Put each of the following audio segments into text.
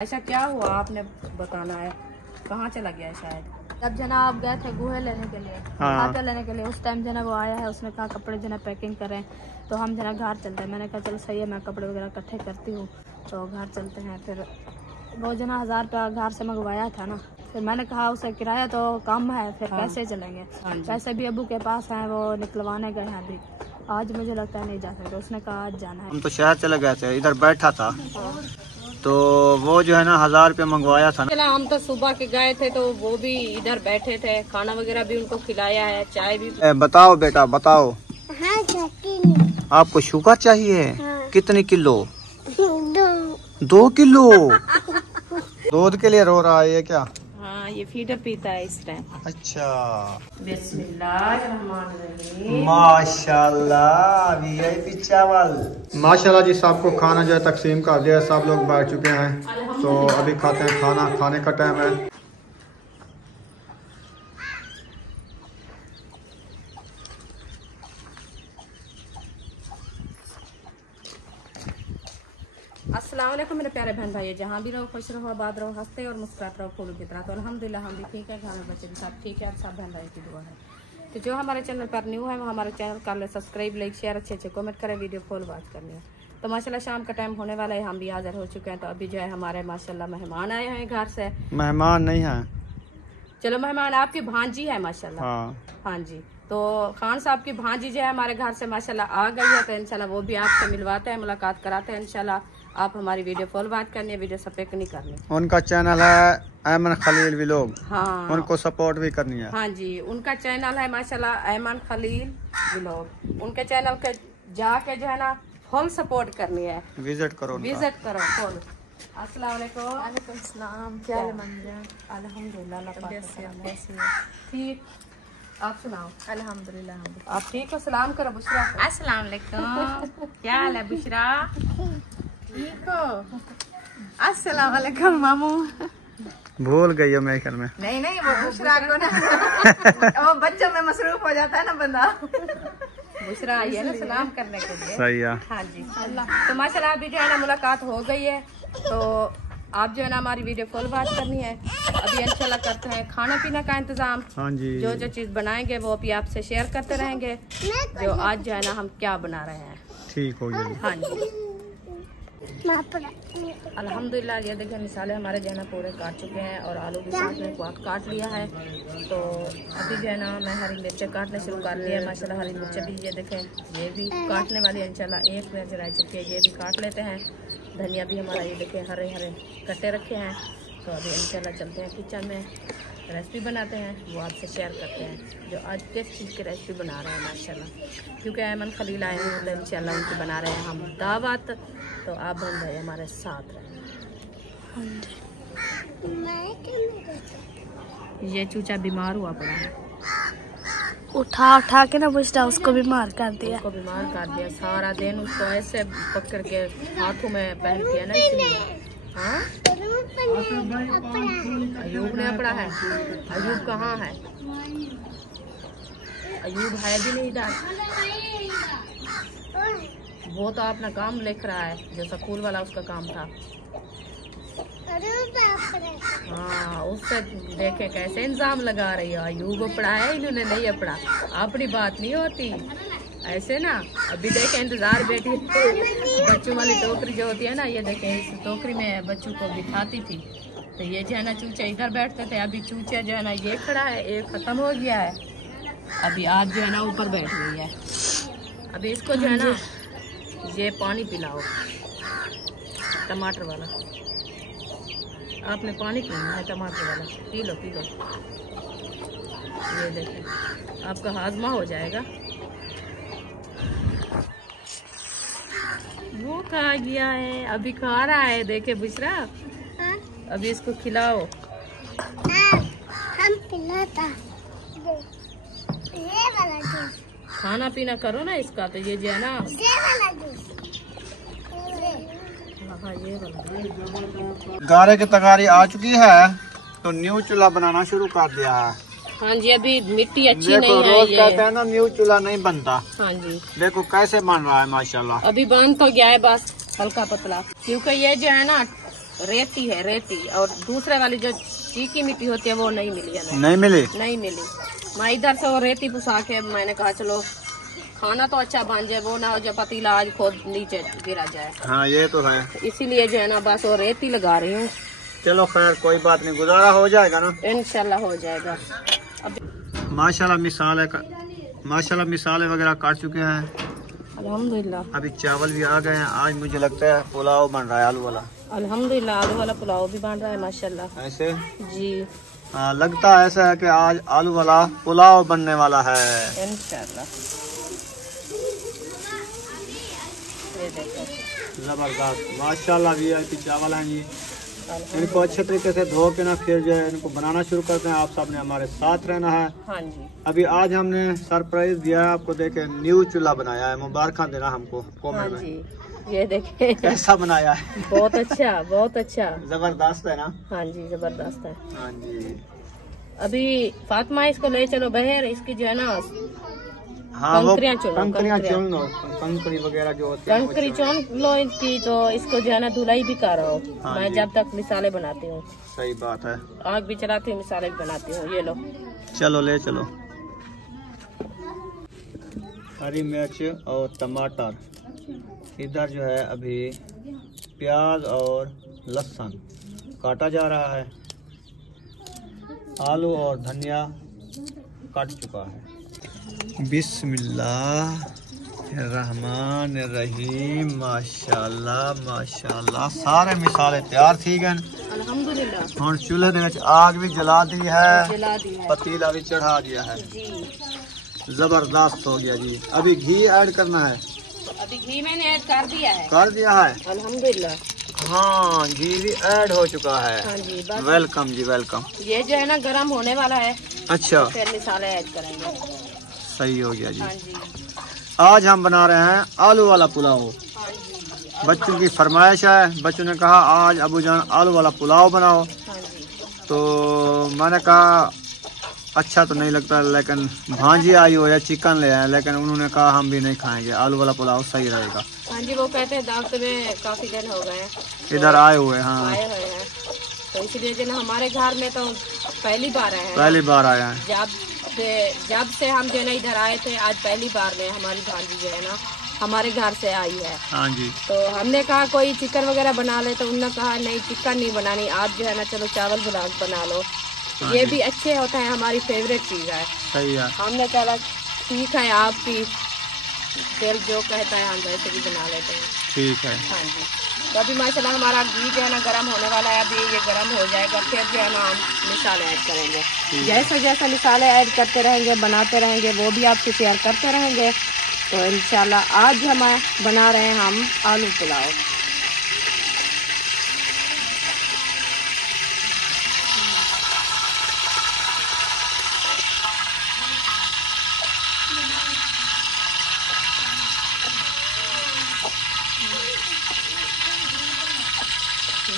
ऐसा क्या हुआ आपने बताना है, कहाँ चला गया शायद? जब जनाब गए थे गुहे लेने के लिए, खाता लेने के लिए, उस टाइम जना वो आया है, उसने कहा कपड़े जना पैकिंग करें, तो हम जना घर चलते हैं। मैंने कहा चलो सही है, मैं कपड़े वगैरह इकट्ठे करती हूँ तो घर चलते हैं। फिर वो जना 1000 रुपया घर से मंगवाया था ना, फिर मैंने कहा उसे किराया तो कम है, फिर कैसे चलेंगे? पैसे भी अबू के पास हैं, वो निकलवाने गए हैं अभी। आज मुझे लगता है नहीं जा सकते, उसने कहा आज जाना है। हम तो शहर चले गए थे, इधर बैठा था तो वो जो है ना 1000 रुपया मंगवाया था चला। हम तो सुबह के गए थे तो वो भी इधर बैठे थे, खाना वगैरह भी उनको खिलाया है, चाय भी। बताओ बेटा बताओ। हाँ, आपको शुगर चाहिए? हाँ। कितनी किलो? 2 किलो। दूध के लिए रो रहा है ये क्या? हाँ, ये फीडर पीता है इस टाइम। अच्छा बिस्मिल्लाहिर्रहमानिर्रहीम। माशाल्लाह, वीआईपी चावल। माशाल्लाह जी, सबको खाना जो है तकसीम कर दिया, सब लोग बैठ चुके हैं तो अभी खाते हैं खाना, खाने का टाइम है। अस्सलाम वालेकुम मेरे प्यारे बहन भाई, जहाँ भी रहो खुश रहो, आबाद रहो, हंसते और मुस्कुराते रहो फूलों की तरह। तो अल्हम्दुलिल्लाह हम भी ठीक है, घर में बच्चे भी सब ठीक है, और सब बहन भाई की दुआ है। तो जो हमारे चैनल पर न्यू है वो हमारे चैनल कर ले सब्सक्राइब, लाइक शेयर, अच्छे कमेंट करें, वीडियो फुल वॉच करनी है। तो माशाल्लाह शाम का टाइम होने वाला है, हम भी हाजिर हो चुके हैं। तो अभी जो है हमारे माशाल्लाह मेहमान आए हैं घर से। मेहमान नहीं है, चलो मेहमान आपकी भांजी है माशाल्लाह। हाँ जी, तो खान साहब की भांजी जो है हमारे घर से माशाल्लाह आ गई है, तो इंशाल्लाह वो भी आपसे मिलवाते हैं, मुलाकात कराते हैं इंशाल्लाह। आप हमारी वीडियो फुल बात करनी है, वीडियो सपेक नहीं करनी। उनका चैनल है ऐमन खलील व्लॉग, हाँ उनको सपोर्ट भी करनी है। हाँ जी, उनका चैनल है माशाल्लाह ऐमन खलील व्लॉग। उनके चैनल के जाके जो है ना फुल सपोर्ट करनी है, विजिट करो फुल। अस्सलाम वालेकुम। वालेकुम सलाम, क्या हाल है? अल्हम्दुलिल्लाह ठीक, आप सुनाओ। अल्हम्दुलिल्लाह आप ठीक हो? सलाम करो बुशरा को। अस्सलाम वालेकुम। क्या हाल है बुशरा? ठीक हो? अस्सलाम वालेकुम मामू। भूल गई हो मेरे घर में। नहीं वो बुशरा को ना वो बच्चों में मसरूफ हो जाता है ना बंदा। बुशरा आई है ना सलाम करने के लिए। सही है। हाँ जी, तो माशाल्लाह अभी जो है ना मुलाकात हो गई है, तो आप जो है ना हमारी वीडियो फुल बात करनी है। अभी इंशाल्लाह करते हैं खाना पीना का इंतजाम। हाँ जी, जो चीज़ बनाएंगे वो अभी आपसे शेयर करते रहेंगे, जो आज जो है ना हम क्या बना रहे हैं। ठीक हो गया। हाँ जी, अल्हम्दुलिल्लाह। ये देखिए मिसाले हमारे जो है ना पूरे काट चुके हैं, और आलू भी साथ में काट लिया है। तो अभी जो है ना मैं हरी मिर्चें काटने शुरू कर लिया है माशाल्लाह। हरी मिर्चें भी ये देखें, ये भी काटने वाली है इंशाल्लाह। एक मिर्च रह चुकी है, ये भी काट लेते हैं। धनिया भी हमारा ये देखें हरे हरे कट्टे रखे हैं। तो अभी इंशाल्लाह चलते हैं किचन में, रेसिपी बनाते हैं, वो आपसे शेयर करते हैं जो आज किस चीज़ की रेसिपी बना रहे हैं माशाल्लाह। क्योंकि ऐमन खलील आए हैं तो इंशाल्लाह उनकी बना रहे हैं हम दावत। तो आप बन भाई हमारे साथ रहें। ये चूचा बीमार हुआ पड़ा है, उठा के ना बुशरा उसको बीमार कर दिया। उसको बीमार कर दिया, सारा दिन उसको ऐसे पकड़ के हाथों में पहन के ना, इसलिए। हाँ, अयूब ने अपना है। अयूब कहाँ है? अयूब है भी नहीं इधर, वो तो अपना काम लिख रहा है, जो स्कूल वाला उसका काम था। हाँ, उससे देखे कैसे इंजाम लगा रही है। अयूब अपना है, इन्होंने नहीं अपना, अपनी बात नहीं होती ऐसे ना। अभी देखे इंतजार बैठी बच्चों वाली टोकरी जो होती है ना, ये देखे इस टोकरी में बच्चों को बिठाती थी। तो ये जो है ना चूचे इधर बैठते थे, अभी चूचे जो है ना ये खड़ा है, एक खत्म हो गया है, अभी आज जो है ना ऊपर बैठ गई है। अभी इसको जो है ना ये पानी पिलाओ, टमाटर वाला। आपने पानी पीना है टमाटर वाला, पी लो। ये देखें आपका हाजमा हो जाएगा। वो खा गया है, अभी खा रहा है, देखे बुशरा। अभी इसको खिलाओ। हम पिलाता ये वाला जूस, खाना पीना करो ना इसका। तो ये जो है ना ये वाला जूस, हाँ ये वाला। गारे की तगारी आ चुकी है तो न्यू चूल्हा बनाना शुरू कर दिया है। हाँ जी, अभी मिट्टी अच्छी देखो, नहीं है। रोज कहते हैं ना न्यू चूल्हा नहीं बनता। हाँ जी, देखो कैसे बन रहा है माशाल्लाह। अभी बंद तो गया है बस हल्का पतला, क्योंकि ये जो है ना रेती है रेती, और दूसरे वाली जो चीकी मिट्टी होती है वो नहीं मिली हमें। नहीं मिली? नहीं मिली। मैं इधर से वो रेती पुसा के मैंने कहा चलो खाना तो अच्छा बन जाए, वो ना हो जो पतीला आज खुद नीचे गिरा जाए। हाँ ये तो है, इसीलिए जो है ना बस वो रेती लगा रही हूँ। चलो खैर कोई बात नहीं, गुजारा हो जाएगा ना, इंशाल्लाह हो जाएगा। माशाल्लाह मिसाले वगैरह काट चुके हैं अल्हम्दुलिल्लाह। अभी चावल भी आ गए हैं। आज मुझे लगता है पुलाव बन रहा है आलू वाला। अल्हम्दुलिल्लाह आलू वाला पुलाव भी बन रहा है माशाल्लाह। ऐसे जी हाँ, लगता है ऐसा है कि आज आलू वाला पुलाव बनने वाला है इंशाल्लाह। ये देखो जबरदस्त माशाल्लाह। VIP चावल हैं जी, इनको अच्छे तरीके से धो के ना फिर जो है इनको बनाना शुरू करते हैं। आप सब ने हमारे साथ रहना है। हाँ जी। अभी आज हमने सरप्राइज दिया है आपको, देखे न्यू चूल्हा बनाया है, मुबारक देना हमको हाँ कमेंट में। जी ये देखिए कैसा बनाया है? बहुत अच्छा बहुत अच्छा। जबरदस्त है ना? हाँ जी जबरदस्त है। हाँ जी। अभी फातिमा इसको ले चलो बहर, इसकी जो है ना हाँ वो कंकरियाँ चुनो, कंकरियाँ चुन लो, कंकरी वगैरह जो होती है कंकरी चुन लो इसकी, तो इसको जो है ना धुलाई भी कर रहा हूँ हाँ मैं जी। जब तक मिसाले बनाती हूँ। सही बात है। आग भी चलाती हूँ मिसाले भी बनाती हूँ। ये लो चलो ले चलो। हरी मिर्च और टमाटर, इधर जो है अभी प्याज और लहसुन काटा जा रहा है। आलू और धनिया काट चुका है। बिस्मिल्लाह रहमान रहीम। माशाल्लाह माशाल्लाह, सारे मिसाले तैयार थी गए। अल्हम्दुलिल्लाह। हम चूल्हे दे विच आग भी जला दी है, जला दी है पतीला भी चढ़ा दिया है। जी। जबरदस्त हो गया जी। अभी घी ऐड करना है। अभी घी मैंने ऐड कर दिया है। कर दिया है अल्हम्दुलिल्लाह। हाँ, घी भी ऐड हो चुका है। हाँ जी बस वेलकम जी वेलकम। ये जो है ना गरम होने वाला है, अच्छा फिर मिसाले ऐड करेंगे। सही हो गया जी। हाँ जी आज हम बना रहे हैं आलू वाला पुलाव। हाँ जी बच्चों की फरमाइश है, बच्चों ने कहा आज अबू जान आलू वाला पुलाव बनाओ, हाँ जी। तो मैंने कहा अच्छा तो नहीं लगता, लेकिन भांजी आई हो या चिकन ले आए, लेकिन उन्होंने कहा हम भी नहीं खाएंगे, आलू वाला पुलाव सही रहेगा। हाँ जी वो कहते हैं दावत में काफी दिन हो गए हैं, इधर आए हुए हाँ, आए हुए हैं, तो इसलिए जो ना हमारे घर में तो पहली बार आए हैं। पहली बार आए हैं। जब से हम जो है ना इधर आए थे, आज पहली बार में हमारी भांजी जो है ना हमारे घर से आई है। हाँ जी। तो हमने कहा कोई चिकन वगैरह बना ले, तो उन्होंने कहा नहीं चिकन नहीं बनानी, आप जो है ना चलो चावल बना लो। हाँ ये जी। भी अच्छे होते हैं, हमारी फेवरेट चीज़ है। सही है। हमने कहा ठीक है आपकी दिल जो कहता है हम वैसे भी बना लेते हैं। ठीक है। हाँ जी। तो अभी माशाल्लाह हमारा घी जो है ना गर्म होने वाला है, अभी ये गर्म हो जाएगा, फिर जो है ना हम मिसाले ऐड करेंगे। जैसे जैसे मिसाले ऐड करते रहेंगे, बनाते रहेंगे, वो भी आपसे शेयर करते रहेंगे। तो इंशाल्लाह आज हम बना रहे हैं हम आलू पुलाव।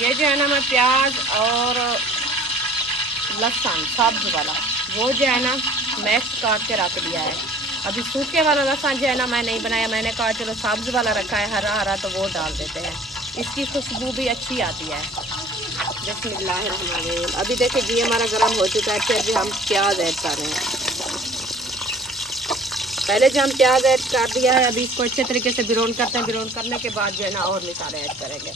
ये जो है ना मैं प्याज और लहसुन सब्ज वाला वो जो है ना मैश काट के रख दिया है। अभी सूखे वाला लहसुन जो है ना मैं नहीं बनाया, मैंने कहा चलो सब्ज वाला रखा है हरा हरा, तो वो डाल देते हैं, इसकी खुशबू भी अच्छी आती है। बिस्मिल्लाहिर्रहमानिर्रहीम। अभी देखिए घी हमारा गर्म हो चुका है, फिर भी हम प्याज ऐड कर रहे हैं। पहले जो हम प्याज ऐड कर दिया है, अभी इसको अच्छे तरीके से ब्राउन करते हैं। ब्राउन करने के बाद जो है ना और मिसाले ऐड करेंगे।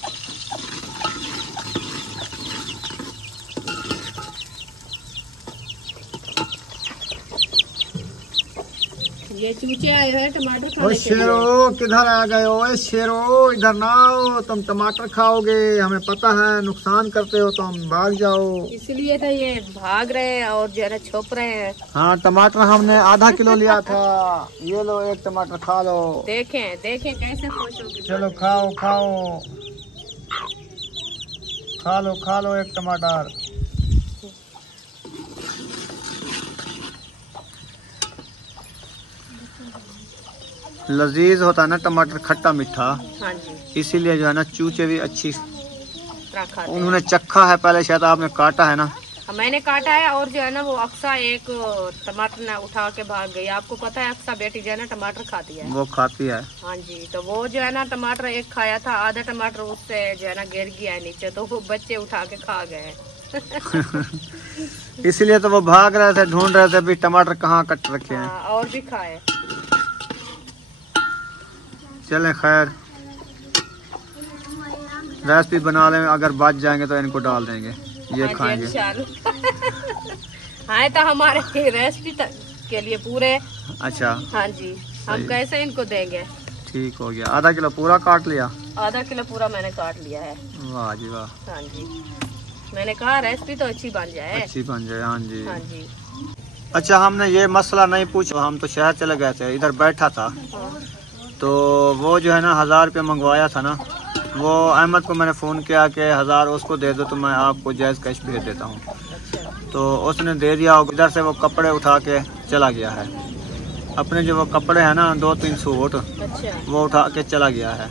ये चूचे आए हैं टमाटर ओ खाने के लिए। शेरो किधर आ गए हो? शेरो इधर ना आओ, तुम टमाटर खाओगे, हमें पता है नुकसान करते हो, तो हम भाग जाओ। इसलिए तो ये भाग रहे हैं और जो है ना छुप रहे हैं। हाँ, टमाटर हमने आधा किलो लिया था, ये लो एक टमाटर खा लो। देखें देखें कैसे खुश हो गए। चलो खाओ खाओ, खा लो एक टमाटर। लजीज होता है ना टमाटर, खट्टा मीठा, हाँ जी इसीलिए जो है ना चूचे भी अच्छी रखा है। उन्होंने चखा है पहले, शायद आपने काटा है ना, मैंने काटा है और जो है ना वो अक्सा एक टमाटर ने उठा के भाग गई। आपको पता है अक्सा बेटी जो है ना टमाटर खाती है, वो खाती है। हाँ जी, तो वो जो है ना टमाटर एक खाया था, आधा टमाटर उससे जो है ना गिर गया है नीचे, तो वो बच्चे उठा के खा गए। इसलिए तो वो भाग रहे थे, ढूंढ रहे थे भी टमाटर कहाँ कट रखे हैं। और भी खाए। चले खैर, रेसिपी बना लें, अगर बच जाएंगे तो इनको डाल देंगे, ये खाएंगे। हाँ तो हमारे रेसिपी के लिए पूरे। अच्छा हाँ जी, हम कैसे इनको देंगे। ठीक हो गया। आधा किलो पूरा काट लिया? आधा किलो पूरा मैंने काट लिया है। वाह जी वाह। हाँ जी, मैंने कहा रेसिपी तो अच्छी बन जाए। अच्छी बन जाए। हाँ जी। हाँ जी। अच्छा, हमने ये मसला नहीं पूछा, हम तो शहर चले गए थे, इधर बैठा था। तो वो जो है ना 1000 रुपये मंगवाया था ना, वो अहमद को मैंने फ़ोन किया कि 1000 उसको दे दो तो मैं आपको जायज़ कैश भेज देता हूँ। तो उसने दे दिया। इधर से वो कपड़े उठा के चला गया है, अपने जो वो कपड़े हैं ना 2-3 सूट, वो उठा के चला गया है।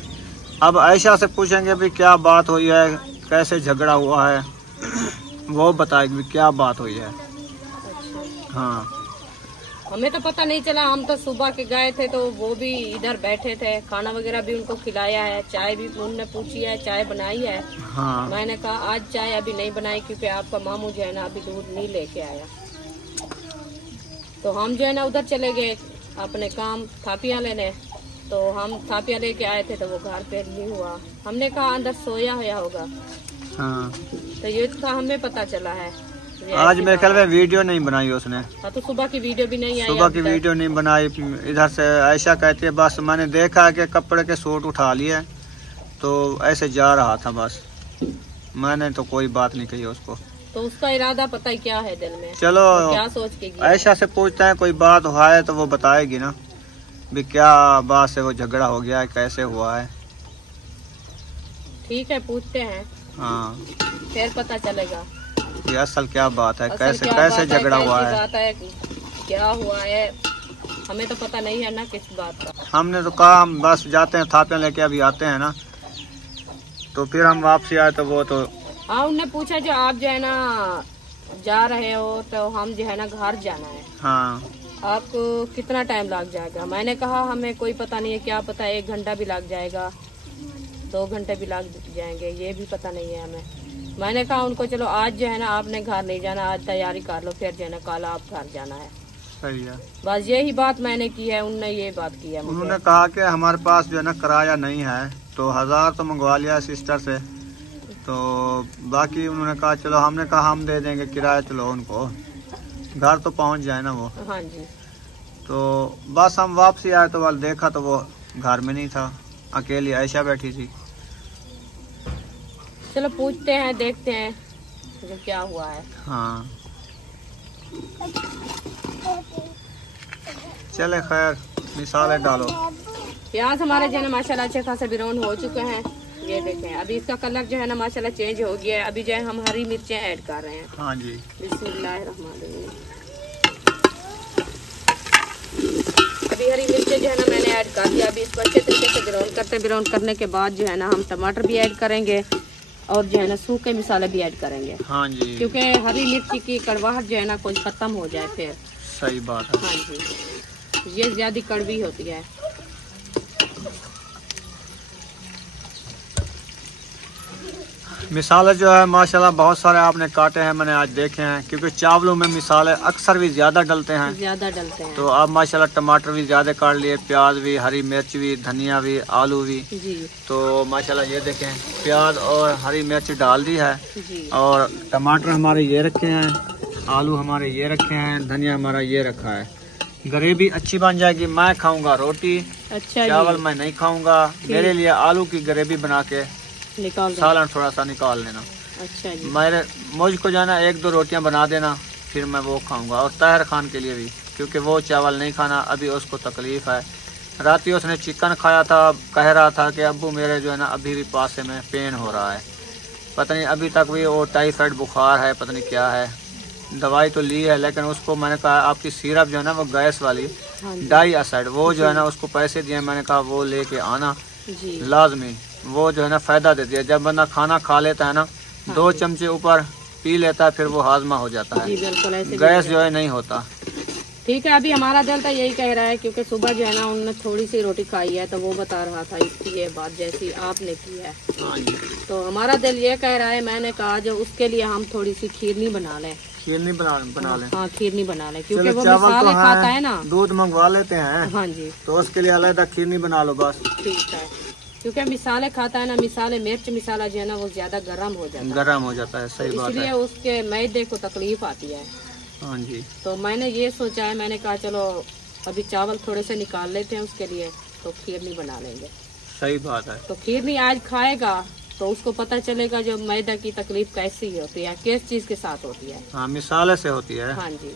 अब आयशा से पूछेंगे भी क्या बात हुई है, कैसे झगड़ा हुआ है, वो बताएगी भी क्या बात हुई है। हाँ, हमें तो पता नहीं चला, हम तो सुबह के गए थे तो वो भी इधर बैठे थे, खाना वगैरह भी उनको खिलाया है, चाय भी उन्होंने पूछी है, चाय बनाई है। हाँ। मैंने कहा आज चाय अभी नहीं बनाई क्योंकि आपका मामू जो है ना अभी दूध नहीं लेके आया। तो हम जो है ना उधर चले गए अपने काम थापियाँ लेने, तो हम थापियाँ लेके आए थे तो वो घर पे नहीं हुआ। हमने कहा अंदर सोया हुआ होगा। हाँ। तो ये तो हमें पता चला है। आज मेरे ख्याल में वीडियो नहीं बनाई उसने। हाँ, तो सुबह की वीडियो भी नहीं आई। सुबह की वीडियो नहीं बनाई। इधर से आयशा कहती है बस मैंने देखा कि कपड़े के सूट उठा लिए तो ऐसे जा रहा था, बस मैंने तो कोई बात नहीं कही उसको। तो उसका इरादा पता ही क्या है दिल में। चलो क्या सोच के आयशा से पूछते हैं, कोई बात हुआ है तो वो बताएगी ना भी क्या बात से वो झगड़ा हो गया है, कैसे हुआ है। ठीक है, पूछते हैं। हाँ, फिर पता चलेगा ये असल क्या बात है, कैसे झगड़ा हुआ है, क्या हुआ है। हमें तो पता नहीं है ना किस बात का। हमने तो कहा हम बस जाते हैं, थापियाँ लेके अभी आते हैं ना, तो फिर हम वापसी आए तो वो तो हाँ उनने पूछा जो आप जो है ना जा रहे हो तो हम जो है ना घर जाना है। हाँ, आपको कितना टाइम लग जाएगा। मैंने कहा हमें कोई पता नहीं है, क्या पता 1 घंटा भी लग जाएगा, 2 घंटे भी लग जाएंगे, ये भी पता नहीं है हमें। मैंने कहा उनको चलो आज जो है ना आपने घर नहीं जाना, आज तैयारी कर लो, फिर जो है ना कल आप घर जाना है। सही है। बस यही बात मैंने की है, उनने ये बात की है। उन्होंने कहा कि हमारे पास जो है ना किराया नहीं है, तो 1000 तो मंगवा लिया सिस्टर से, तो बाकी उन्होंने कहा चलो, हमने कहा हम दे देंगे किराया, चलो उनको घर तो पहुंच जाए ना वो। हाँ जी। तो बस हम वापसी आए तो वाल देखा तो वो घर में नहीं था, अकेली आयशा बैठी थी। चलो पूछते हैं, देखते हैं जो क्या हुआ है। हाँ चले खैर, मिसालें डालो। प्याज हमारे जो है ना माशाल्लाह अच्छे खासे ब्राउन हो चुके हैं, ये देखें। अभी इसका कलर जो है ना माशाल्लाह चेंज हो गया है। अभी जो है हम हरी मिर्चें ऐड कर रहे हैं। हाँ जी। बिस्मिल्लाहिर्रहमानिर्रहीम। अभी हरी मिर्चें जो है ना मैंने ऐड कर दिया। अभी इसको अच्छे तरीके से ब्राउन करने के बाद जो है ना हम टमाटर भी ऐड करेंगे और जो है ना सूखे मसाले भी ऐड करेंगे। हाँ जी, क्योंकि हरी मिर्ची की कड़वाहट जो है ना कुछ खत्म हो जाए फिर। सही बात है। हाँ जी, ये ज्यादा कड़वी होती है। मिसाले जो है माशाल्लाह बहुत सारे आपने काटे हैं, मैंने आज देखे हैं, क्योंकि चावलों में मिसाले अक्सर भी ज़्यादा डलते हैं। तो आप माशाल्लाह टमाटर भी ज़्यादा काट लिए, प्याज भी, हरी मिर्च भी, धनिया भी, आलू भी जी। तो माशाल्लाह ये देखें, प्याज और हरी मिर्च डाल दी है जी। और टमाटर हमारे ये रखे हैं, आलू हमारे ये रखे हैं, धनिया हमारा ये रखा है। ग्रेवी अच्छी बन जाएगी। मैं खाऊंगा रोटी, अच्छा चावल मैं नहीं खाऊंगा। मेरे लिए आलू की ग्रेवी बना के निकाल सालन थोड़ा सा निकाल लेना। अच्छा जी। मुझको जाना 1-2 रोटियां बना देना, फिर मैं वो खाऊंगा। और ताहिर खान के लिए भी, क्योंकि वो चावल नहीं खाना, अभी उसको तकलीफ है। रात ही उसने चिकन खाया था, कह रहा था कि अब्बू मेरे जो है ना अभी भी पासे में पेन हो रहा है, पता नहीं अभी तक भी वो टाइफाइड बुखार है, पता नहीं क्या है। दवाई तो ली है, लेकिन उसको मैंने कहा आपकी सिरप जो है ना वो गैस वाली डाई एसिड, वो जो है ना उसको पैसे दिए, मैंने कहा वो लेके आना लाजमी। वो जो है ना फ़ायदा देती है। जब बंदा खाना खा लेता है ना, 2 चमचे ऊपर पी लेता है, फिर वो हाजमा हो जाता है। जी बिल्कुल ऐसे गैस जो है नहीं होता। ठीक है। अभी हमारा दिल तो यही कह रहा है, क्योंकि सुबह जो है ना उन्होंने थोड़ी सी रोटी खाई है, तो वो बता रहा था इसकी ये बात जैसी आपने की है। हाँ जी। तो हमारा दिल ये कह रहा है, मैंने कहा जो उसके लिए हम थोड़ी सी खीरनी बना लें। खीरनी बना लें। हाँ खीरनी बना लें, क्योंकि वो चावल मिसाले तो खाता है ना। दूध मंगवा लेते हैं। हाँ जी। तो उसके लिए अलग खीरनी बना लो बस। ठीक है, क्योंकि मिसाले खाता है ना, मिसाले मिर्च मिसाला जो है ना वो ज्यादा गर्म हो जाता है। गर्म हो जाता है, सही बात इसलिए है। उसके मैदे को तकलीफ आती है। हाँ जी। तो मैंने ये सोचा है, मैंने कहा चलो अभी चावल थोड़े से निकाल लेते हैं उसके लिए, तो खीरनी बना लेंगे। सही बात है। तो खीरनी आज खाएगा तो उसको पता चलेगा जो मैदा की तकलीफ कैसी होती है, किस चीज के साथ होती है। हाँ मिसाले से होती है। हाँ जी।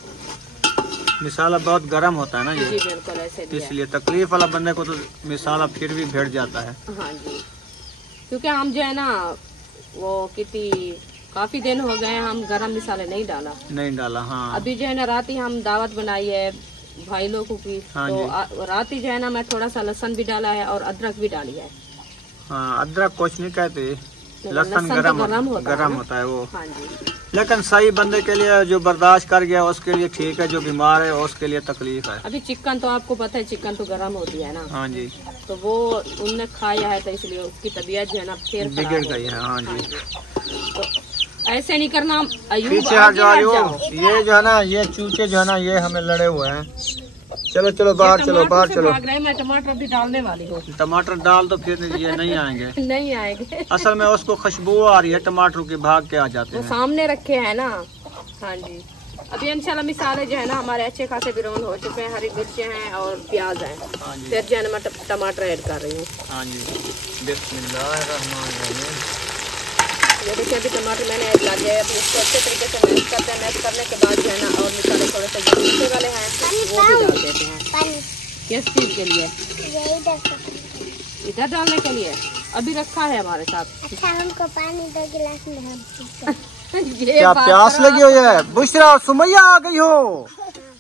मिसाला बहुत गर्म होता है ना जी ये, बिल्कुल ऐसे भी है। इसलिए तकलीफ वाला बंदे को तो मिसाला फिर भी भेट जाता है। हाँ जी, क्योंकि हम जो है ना वो काफी दिन हो गए हम गरम मिसाले नहीं डाला। हाँ अभी अभी जो है ना रात ही हम दावत बनाई है भाई लोगों की। हाँ तो रात ही जो है ना मैं थोड़ा सा लहसुन भी डाला है और अदरक भी डाली है। हाँ अदरक कुछ नहीं कहते, लहसुन तो गरम होता है वो। हाँ जी। लेकिन सही बंदे के लिए जो बर्दाश्त कर गया उसके लिए ठीक है, जो बीमार है उसके लिए तकलीफ है। अभी चिकन तो आपको पता है, चिकन तो गरम होती है ना। हाँ जी। तो वो उनने खाया है तो इसलिए उसकी तबीयत जो है ना फिर बिगड़ गई है। हाँ जी। तो ऐसे नहीं करना अयूब, पीछे आगे हट हट जाओ। जाओ। ये जो है ना, ये चूचे जो है ना ये हमें लड़े हुए हैं। चलो चलो बाहर चलो, बाहर चलो। भाग रहे हैं, मैं टमाटर भी डालने वाली हूँ। टमाटर डाल तो फिर ये नहीं आएंगे। नहीं आएंगे। असल में उसको खुशबू आ रही है टमाटर की, भाग के आ जाते वो हैं। सामने रखे हैं ना। हाँ जी। अभी इंशाल्लाह मिसाले जो है ना हमारे अच्छे खासे ब्राउन हो चुके हैं, हरी मिर्चें हैं और प्याज है। हाँ जी। फिर जो है ना मैं टमाटर ऐड कर रही हूँ। हाँ जी। बिस्मिल्लाहिर्रहमानिर्रहीम। ये देखिए अभी टमाटर मैंने ऐड कर दिया है। अभी इसको अच्छे तरीके से मैश करते हैं। मैश करने के बाद जो है ना और मिसाले थोड़े से जो मीठे वाले हैं वो भी डाल देते हैं। किस चीज के लिए? इधर डालने के लिए। अभी रखा है हमारे साथ। अच्छा हमको पानी 2 गिलास में हम ये क्या बात प्यास करा। लगी हुई है? बुशरा और सुमैया आ गई हो,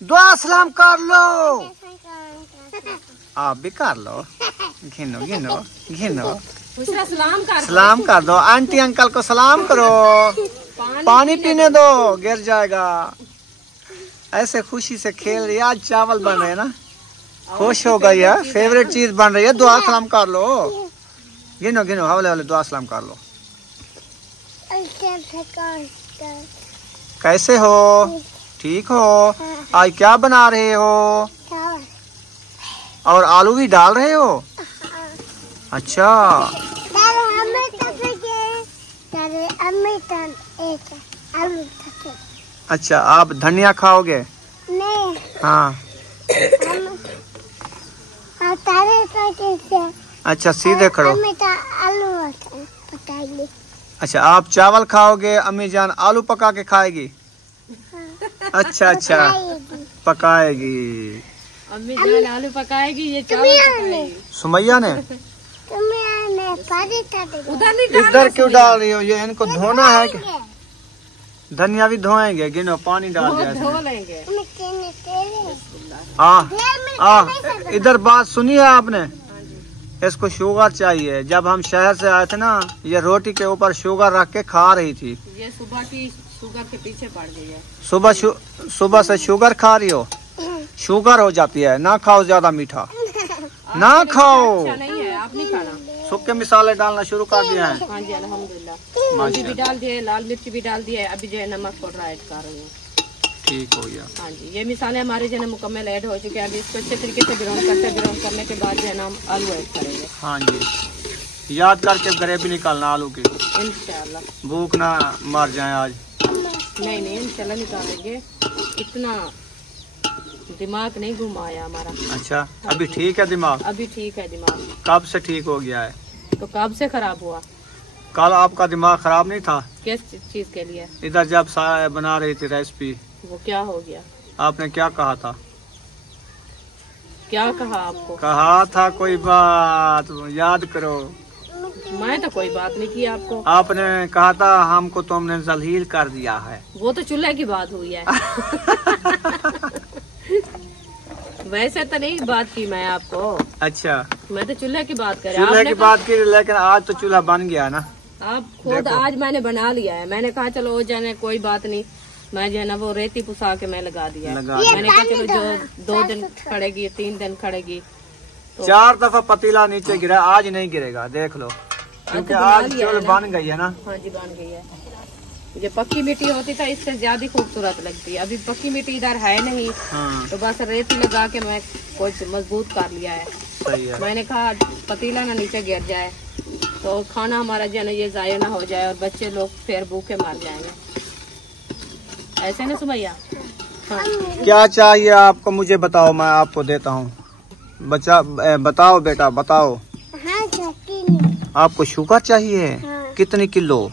दुआ सलाम कर लो। आप भी कर लो, घिनो घिनो घिनो। दूसरा सलाम कर दो। सलाम कर दो, आंटी अंकल को सलाम करो। पानी पीने दो, गिर जाएगा। ऐसे खुशी से खेल रही है। आज चावल बन रहे हैं ना, खुश हो गई है, फेवरेट चीज बन रही है। दुआ सलाम कर लो, गिनो गिनो, हवले हवले दुआ सलाम कर लो। कैसे हो? ठीक हो? आज क्या बना रहे हो? और आलू भी डाल रहे हो? अच्छा। अच्छा आप धनिया खाओगे? नहीं हाँ। अच्छा सीधे खड़ो। आलू पकाएंगे। अच्छा आप चावल खाओगे, अम्मी जान आलू पका के खाएगी? अच्छा अच्छा पकाएगी। अम्मी जान आलू पकाएगी, ये चावल पकाएगी। सुमैया ने उधर नहीं डालना इधर क्यों सुमैया। डाल रही हो? ये इनको धोना है कि धनिया भी धोएंगे? गिनो पानी डाल वो दिया धो इसमें। लेंगे। इधर बात सुनी है आपने? इसको शुगर चाहिए। जब हम शहर से आए थे ना, ये रोटी के ऊपर शुगर रख के खा रही थी। ये सुबह की शुगर के पीछे पड़ गई है। सुबह से शुगर खा रही हो? शुगर हो जाती है, ना खाओ ज्यादा मीठा, ना खाओ। अच्छा नहीं है, आप नहीं खाना। सूखे मिसाले डालना शुरू कर दिया है। हाँ जी अल्हम्दुलिल्लाह। हल्दी भी डाल दिए, लाल मिर्च भी डाल दिया है। अभी जो है नमक पाउडर ऐड कर रही हूँ। ठीक हो गया। हाँ जी, ये मिसाले हमारे जो है मुकम्मल ऐड हो चुके हैं। अभी इसको अच्छे तरीके से ब्राउन करने के बाद जो है ना हम आलू ऐड करेंगे। हाँ जी, याद करके ग्रेवी निकालना आलू की, इंशाल्लाह। भूख ना मर जाए आज। नहीं इंशाल्लाह निकालेंगे। इतना दिमाग नहीं घुमाया हमारा। अच्छा अभी ठीक है दिमाग? अभी ठीक है दिमाग। कब से ठीक हो गया है? तो कब से खराब हुआ? कल आपका दिमाग खराब नहीं था? किस चीज के लिए? इधर जब बना रही थी रेसिपी, वो क्या हो गया? आपने क्या कहा था? क्या कहा आपको? कहा था कोई बात याद करो। मैं तो कोई बात नहीं की आपको। आपने कहा था हमको तुमने जलील कर दिया है। वो तो चूल्हे की बात हुई है। वैसे तो नहीं बात की मैं आपको। अच्छा मैं तो चूल्हे की बात कर चूल्हे की बात की, लेकिन आज तो चूल्हा बन गया ना। अब खुद आज मैंने बना लिया है। मैंने कहा चलो वो जाने कोई बात नहीं, मैं जो है ना वो रेती पुसा के मैं लगा दिया है। मैंने कहा चलो जो 2 दिन खड़ेगी 3 दिन खड़ेगी। 4 दफा पतीला नीचे गिरा, आज नहीं गिरेगा, देख लो, क्योंकि आज चूल बन गई है ना। हाँ जी बन गई है। जो पक्की मिट्टी होती था इससे ज्यादा खूबसूरत लगती है। अभी पक्की मिट्टी इधर है नहीं। हाँ। तो बस रेती लगा के मैं कुछ मजबूत कर लिया है। सही है। मैंने कहा पतीला ना नीचे गिर जाए तो खाना हमारा जो है ना ये जाया ना हो जाए और बच्चे लोग फिर भूखे मर जाएंगे। ऐसे ना सुमैया? हाँ। क्या चाहिए आपको मुझे बताओ, मैं आपको देता हूँ। बच्चा बताओ बेटा बताओ। हाँ चाची। आपको शुगर चाहिए? हाँ। कितनी किलो?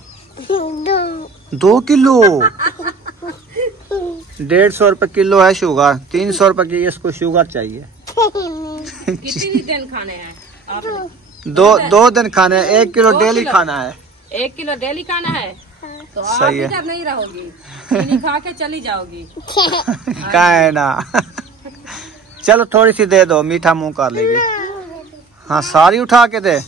2 किलो। 150 रुपए किलो है शुगर, 300 रुपए की इसको शुगर चाहिए। कितने दिन खाने हैं आपने? 2 दिन खाने हैं, 1 किलो डेली खाना है। 1 किलो डेली खाना है तो आप सही है। इधर नहीं रहोगी, चीनी खा के चली जाओगी। का है ना। चलो थोड़ी सी दे दो, मीठा मुंह कर लेगी। हाँ सारी उठा के दे।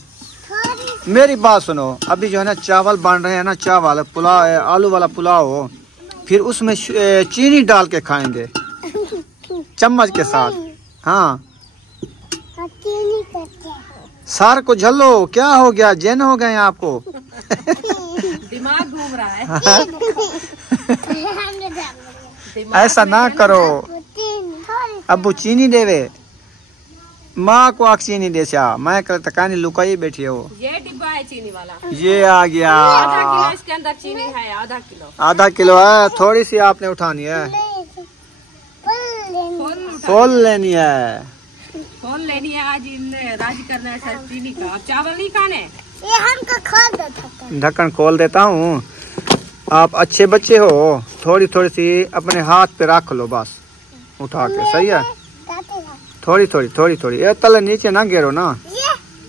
मेरी बात सुनो, अभी जो है ना चावल बन रहे हैं ना, चावल पुलाव, आलू वाला पुलाव हो, फिर उसमें चीनी डाल के खाएंगे चम्मच के साथ। हाँ सार को झल्लो, क्या हो गया, जैन हो गए आपको? दिमाग घूम रहा है। ऐसा ना करो, अबू चीनी देवे, माँ को आख चीनी दे चा, मैं कहानी लुकाई बैठी हो। ये डिब्बा है चीनी वाला, ये आ गया। आधा किलो इसके अंदर चीनी है, आधा किलो है, थोड़ी सी आपने उठानी है, फुल लेनी है, फुल लेनी है। आज इनने राजी करना है सर चीनी का। अब चावल नहीं खाने, ये हमको खोल दो। ढक्कन खोल देता हूँ। आप अच्छे बच्चे हो, थोड़ी थोड़ी सी अपने हाथ पे रख लो बस उठा के। सही है, थोड़ी थोड़ी ये तले नीचे ना गिरो ना।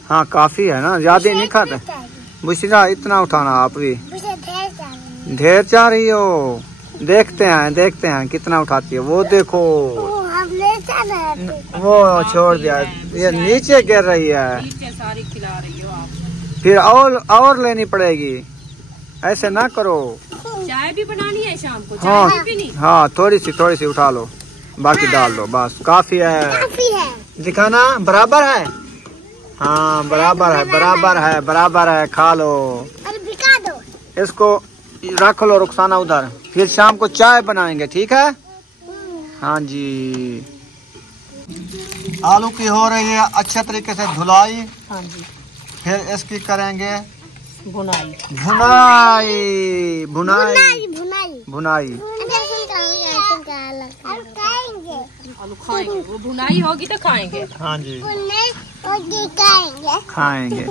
हाँ काफी है ना, ज्यादा नहीं खाते। बुशिरा इतना उठाना, आप भी ढेर चाह रही हो। देखते हैं कितना उठाती है। वो देखो वो छोड़ दिया, ये नीचे गिर रही है। नीचे सारी खिला रही हो आप। फिर और लेनी पड़ेगी, ऐसे ना करो। चाय भी बनानी है शाम को, हाँ चाय भी पीनी। हाँ थोड़ी सी उठा लो, बाकी डाल दो, बस काफी है। दिखाना बराबर है। हाँ बराबर है, खा लो। इसको रख लो रुखसाना उधर, फिर शाम को चाय बनाएंगे, ठीक है? हाँ जी। आलू की हो रही है अच्छे तरीके से धुलाई। हाँ जी। फिर इसकी करेंगे भुनाई। आलू खाएंगे, वो भुनाई होगी तो खाएंगे। हाँ जी खाएंगे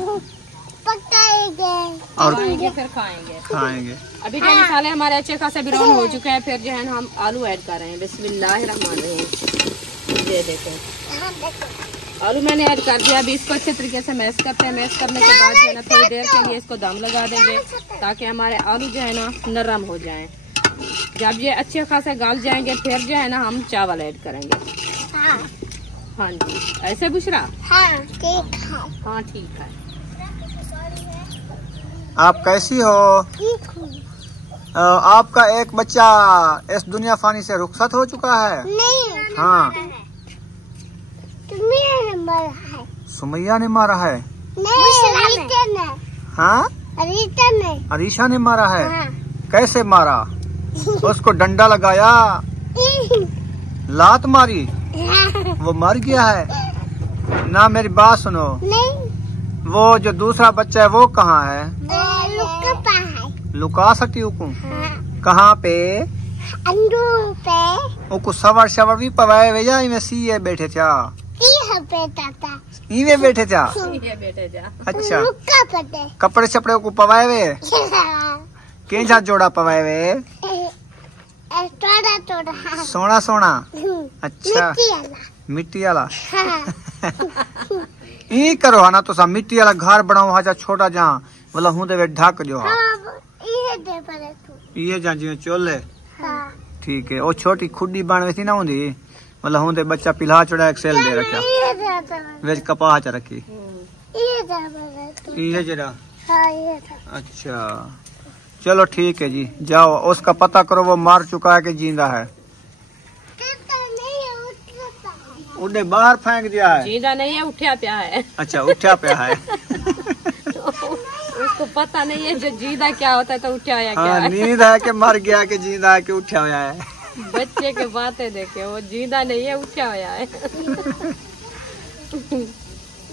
और फिर खाएंगे। अभी जो मसाले हमारे अच्छे खासे ब्राउन हो चुके हैं, फिर जो है हम आलू ऐड कर रहे हैं। बिस्मिल्लाहिर्रहमानिर्रहीम। ये देखें आलू मैंने ऐड कर दिया। अभी इसको अच्छे तरीके से मैश करते हैं। मैश करने के बाद जो है ना थोड़ी देर के लिए इसको दम लगा देंगे ताकि हमारे आलू जो है ना नरम हो जाएं। जब ये अच्छे खासे गल जाएंगे फिर जो है ना हम चावल ऐड करेंगे। हाँ जी, ऐसे बुशरा? हाँ ठीक है। आप कैसी हो? आपका एक बच्चा इस दुनिया फानी से रुखसत हो चुका है? नहीं। हाँ। सुमैया ने मारा है? नहीं, हाँ अरीशा ने मारा है। हाँ। कैसे मारा? उसको डंडा लगाया, लात मारी, वो मर गया है ना। मेरी बात सुनो, नहीं। वो जो दूसरा बच्चा है वो कहाँ है? लुका सकती हूँ। कहाँ पे? अंदर पे। उनको सवर भी पवाए भेजा, इनमें सीए बैठे थे। इवे बैठे थे। अच्छा, कपड़े छपड़े को पवाए वे के जोड़ा पवाए वे? सोना। अच्छा मिट्टी वाला। ये करो है ना, तो सब मिट्टी वाला घर बनाओ हा, छोटा जहाँ मतलब हूँ दे ढक जो ये जा जी चोले। ठीक है, वो छोटी खुडी बन थी ना होंगी, मतलब हूँ दे बच्चा पिला चढ़ा सेल दे रखा, वेज कपाह च रखी। ये जरा हाँ ये था। अच्छा चलो ठीक है जी, जाओ उसका पता करो वो मार चुका है कि जिंदा है। उन्हें बाहर फेंक दिया है। जिंदा नहीं है, उठा पिया है। अच्छा उठा पिया है। उसको पता नहीं है जो जिंदा क्या होता है, तो उठा हुआ क्या है। नींद है कि मर गया कि जिंदा है कि उठा हुआ है। बच्चे के बातें देखे, वो जिंदा नहीं है, उठा हुआ है।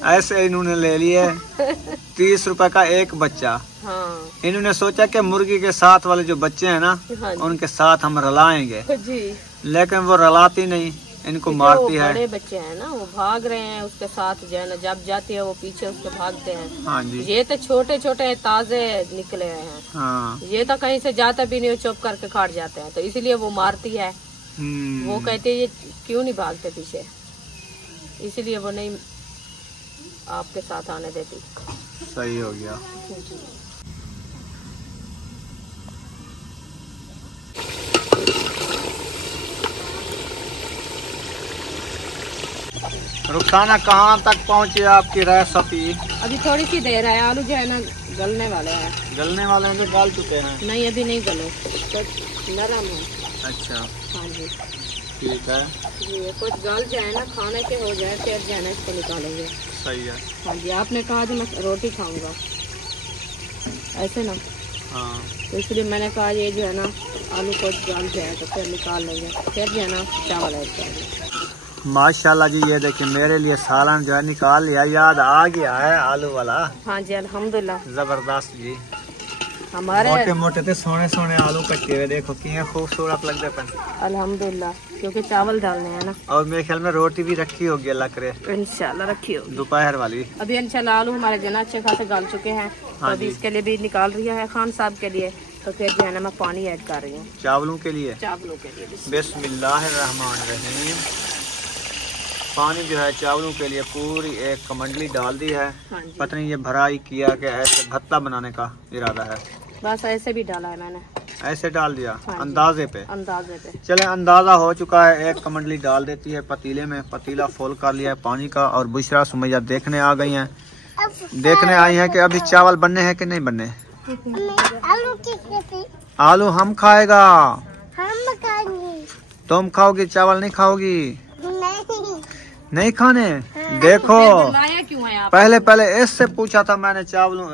ऐसे इन्होंने ले लिए 30 रुपए का एक बच्चा। हाँ इन्होंने सोचा कि मुर्गी के साथ वाले जो बच्चे हैं ना, हाँ उनके साथ हम रलाएंगे, जी। लेकिन वो रलाती नहीं, इनको मारती है। बड़े बच्चे हैं ना, वो भाग रहे हैं उसके साथ जो है ना, जब जाती है वो पीछे उसके भागते हैं। हाँ जी। ये तो छोटे छोटे ताजे निकले हैं। हाँ। ये तो कहीं से जाता भी नहीं, चुप करके काट जाते हैं, तो इसलिए वो मारती है। वो कहते हैं ये क्यों नहीं भागते पीछे, इसलिए वो नहीं आपके साथ आने देती। सही हो गया। रुखसाना कहाँ तक पहुँची आपकी रेसिपी? अभी थोड़ी सी देर है, आलू जो है ना गलने वाले हैं। गलने वाले हैं तो डाल चुके हैं? नहीं अभी नहीं गले, तो नरम है। अच्छा हाँ जी ठीक है जी। ये कुछ गल जाए ना, खाने के हो जाए, फिर जो है ना इसको निकालेंगे। सही है। हाँ जी, आपने कहा जो मैं रोटी खाऊंगा ऐसे ना, हाँ तो इसलिए मैंने कहा ये जो है ना आलू को गल जाए तो फिर निकाल लेंगे, फिर जो है ना चावल ऐड करेंगे। माशाल्लाह जी, ये देखिए मेरे लिए सालन जो है निकाल लिया, याद आ गया है आलू वाला। हाँ जी अल्हम्दुलिल्लाह। जबरदस्त जी, हमारे मोटे मोटे थे सोने सोने आलू कटे हुए, देखो कितने खूबसूरत लगते हैं। अल्हम्दुलिल्लाह, क्योंकि चावल डालने हैं ना। और मेरे ख्याल में रोटी भी रखी होगी, अल्लाह करे इंशाल्लाह रखी होगी दोपहर वाली। अभी इंशाल्लाह आलू हमारे जो है ना अच्छे खासे गल चुके हैं, तो अभी इसके लिए भी निकाल रही है खान साहब के लिए, तो फिर जो है ना मैं पानी ऐड कर रही हूँ चावलों के लिए। चावलों के लिए। बिस्मिल्लाहिर्रहमानिर्रहीम। पानी जो है चावलों के लिए पूरी एक कमंडली डाल दी है। हाँ जी। पता नहीं ये भराई किया कि ऐसे भत्ता बनाने का इरादा है? बस ऐसे भी डाला है मैंने, ऐसे डाल दिया। हाँ जी। अंदाजे पे। अंदाजे पे। चले अंदाजा हो चुका है, एक कमंडली डाल देती है पतीले में। पतीला फुल कर लिया है पानी का, और बुशरा सुमैया देखने आ गई हैं, देखने आई हैं कि अभी चावल बनने हैं कि नहीं बनने। आलू किसके? आलू हम खाएगा। हम खाएंगे। तुम खाओगी, चावल नहीं खाओगी? नहीं खाने। देखो लाया क्यों है आप? पहले पहले इससे पूछा था मैंने चावलों,